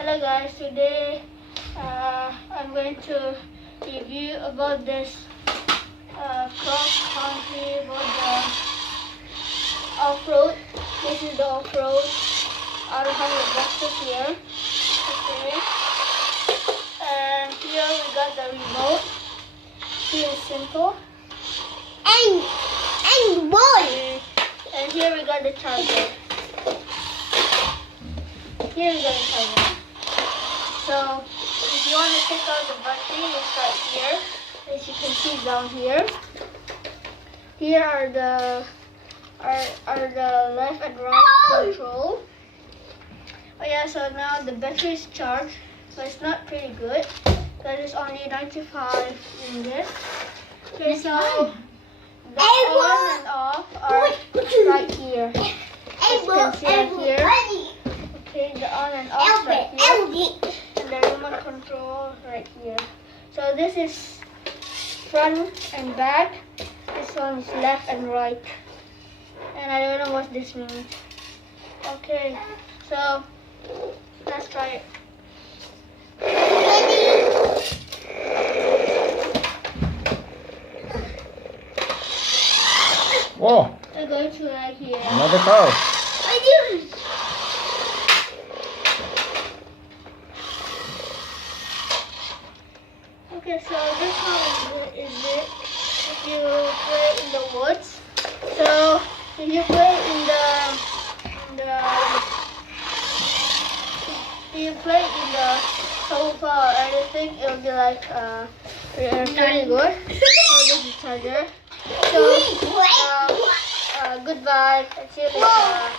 Hello guys, today I'm going to review about this cross country about the off-road. This is the off-road. I have the boxes here. Okay. And here we got the remote. Here is simple. And boy. And here we got the charger. Here we got the charger. So if you want to take out the battery, you start here. As you can see down here. Here are the left and right control. Oh yeah, so now the battery is charged, but it's not pretty good because it's only 95 in this. Okay, so the on and off are right here. As you can see right here. Okay, the on and off right here. And the remote control right here. So this is front and back. This one is left and right. And I don't know what this means. Okay, so let's try it. Whoa, I'm going to right here. another car. Okay, so this one is it if you play in the woods. So if you play in the sofa or anything, it'll be like pretty good. So this is charger. So goodbye. See you later.